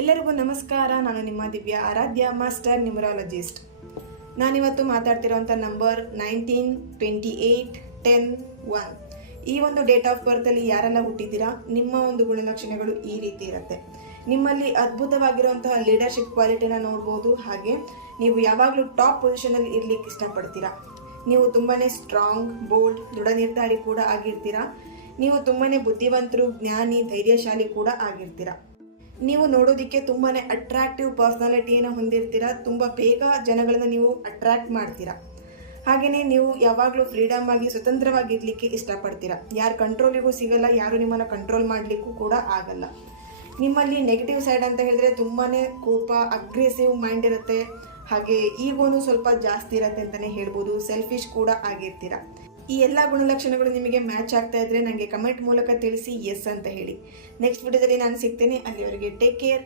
ಎಲ್ಲರಿಗೂ ನಮಸ್ಕಾರ. ನಾನು ನಿಮ್ಮ ದಿವ್ಯ ಆರಾಧ್ಯ ಮಾಸ್ಟರ್ ನ್ಯೂಮರಾಲಜಿಸ್ಟ್. ನಾನಿವತ್ತು ಮಾತಾಡ್ತಿರೋಂಥ ನಂಬರ್ 19, 28, 10, 1. ಈ ಒಂದು ಡೇಟ್ ಆಫ್ ಬರ್ತಲ್ಲಿ ಯಾರೆಲ್ಲ ಹುಟ್ಟಿದ್ದೀರಾ, ನಿಮ್ಮ ಒಂದು ಗುಣಲಕ್ಷಣಗಳು ಈ ರೀತಿ ಇರುತ್ತೆ. ನಿಮ್ಮಲ್ಲಿ ಅದ್ಭುತವಾಗಿರುವಂತಹ ಲೀಡರ್ಶಿಪ್ ಕ್ವಾಲಿಟಿನ ನೋಡ್ಬೋದು. ಹಾಗೆ ನೀವು ಯಾವಾಗಲೂ ಟಾಪ್ ಪೊಸಿಷನಲ್ಲಿ ಇರ್ಲಿಕ್ಕೆ ಇಷ್ಟಪಡ್ತೀರಾ. ನೀವು ತುಂಬಾ ಸ್ಟ್ರಾಂಗ್, ಬೋಲ್ಡ್, ದೃಢ ನಿರ್ಧಾರಿ ಕೂಡ ಆಗಿರ್ತೀರಾ. ನೀವು ತುಂಬಾ ಬುದ್ಧಿವಂತರು, ಜ್ಞಾನಿ, ಧೈರ್ಯಶಾಲಿ ಕೂಡ ಆಗಿರ್ತೀರಾ. ನೀವು ನೋಡೋದಕ್ಕೆ ತುಂಬಾ ಅಟ್ರಾಕ್ಟಿವ್ ಪರ್ಸನಾಲಿಟಿಯನ್ನು ಹೊಂದಿರ್ತೀರಾ. ತುಂಬ ಬೇಗ ಜನಗಳನ್ನ ನೀವು ಅಟ್ರಾಕ್ಟ್ ಮಾಡ್ತೀರಾ. ಹಾಗೆಯೇ ನೀವು ಯಾವಾಗಲೂ ಫ್ರೀಡಮ್ ಆಗಿ ಸ್ವತಂತ್ರವಾಗಿರ್ಲಿಕ್ಕೆ ಇಷ್ಟಪಡ್ತೀರಾ. ಯಾರ ಕಂಟ್ರೋಲಿಗೂ ಸಿಗಲ್ಲ, ಯಾರು ನಿಮ್ಮನ್ನು ಕಂಟ್ರೋಲ್ ಮಾಡಲಿಕ್ಕೂ ಕೂಡ ಆಗಲ್ಲ. ನಿಮ್ಮಲ್ಲಿ ನೆಗೆಟಿವ್ ಸೈಡ್ ಅಂತ ಹೇಳಿದ್ರೆ ತುಂಬಾ ಕೋಪ, ಅಗ್ರೆಸಿವ್ ಮೈಂಡ್ ಇರುತ್ತೆ. ಹಾಗೆ ಈಗೋನು ಸ್ವಲ್ಪ ಜಾಸ್ತಿ ಇರುತ್ತೆ ಅಂತಲೇ ಹೇಳ್ಬೋದು. ಸೆಲ್ಫಿಶ್ ಕೂಡ ಆಗಿರ್ತೀರಾ. ಈ ಎಲ್ಲ ಗುಣಲಕ್ಷಣಗಳು ನಿಮಗೆ ಮ್ಯಾಚ್ ಆಗ್ತಾ ಇದ್ರೆ ನನಗೆ ಕಮೆಂಟ್ ಮೂಲಕ ತಿಳಿಸಿ ಎಸ್ ಅಂತ ಹೇಳಿ. ನೆಕ್ಸ್ಟ್ ವಿಡಿಯೋದಲ್ಲಿ ನಾನು ಸಿಗ್ತೇನೆ. ಅಲ್ಲಿವರೆಗೆ ಟೇಕ್ ಕೇರ್.